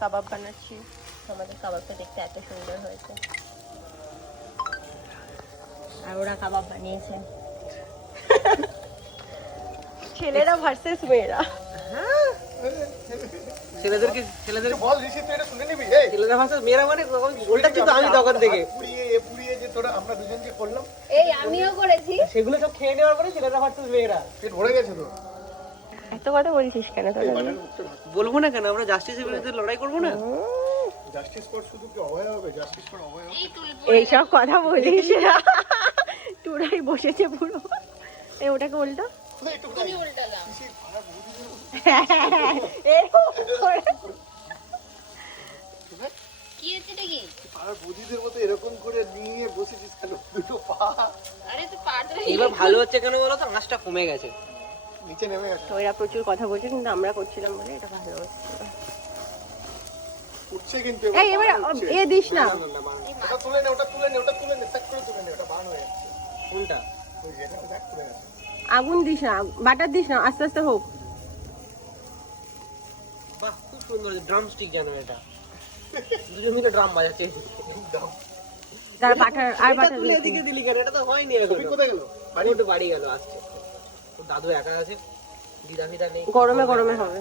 কাবাব বানাচ্ছি। আমাদের কাবাবটা দেখতে এত সুন্দর হয়েছে। আর ওরা কাবাব বানিয়েছে। ছেলেরা ভার্সেস মেয়েরা। ছেলেদের বল ঋষি তুই এটা শুনে নিবি এই ছেলেদের ভাষা মেয়েরা মানে গোলটা কিন্তু আমি তখন থেকে পুড়িয়ে যে তোরা আমরা দুজন যে করলাম এই আমিও করেছি। সেগুলো সব খেয়ে নেওয়ার পরে ছেলেরা ভার্সেস মেয়েরা পেট ভরে গেছে তো। এত কথা বলছিস কেন তোরা? বলবো না কেন, আমরা জাস্টিসের বিরুদ্ধে লড়াই করবো না? জাস্টিস ফর শুধু কি অভয় হবে? জাস্টিস ফর অভয় হবে? এইসব কথা বলিস না। টুরাই বসেছে পুরো। এই ওটাকে উল্টো। তুমি উল্টালাম কি হচ্ছে এটা কি? আর বুদ্ধিদের মতো এরকম করে নিয়ে বসেছিস কেন দুটো পা? আরে তুই পা ধরে এবার ভালো হচ্ছে কেন বলো তো, আঁচটা কমে গেছে, নিচে নেমে গেছে। তো এরা প্রচুর কথা বলছে কিন্তু আমরা করছিলাম বলে এটা ভালো হচ্ছে। উঠছে কিন্তু এই এবার এ দিস না। ওটা তুলে নে, ওটা তুলে নে, ওটা তুলে নে, সাক করে তুলে নে, ওটা বান হয়ে যাচ্ছে। কোনটা? ওই যে এটা দেখ পুড়ে গেছে। আগুন দিস না, বাটার দিস না, আস্তে আস্তে হোক। বাহ, খুব সুন্দর ড্রাম স্টিক জানো এটা, দুজন মিলে ড্রাম বাজাচ্ছে। তার বাটার আর বাটার তুলে এদিকে দিলি কেন? এটা তো হয়নি এখন। তুই কোথায় গেল? বাড়ি গেল আসছে। ওর দাদু একা আছে, দিদা ফিদা নেই। গরমে গরমে হবে।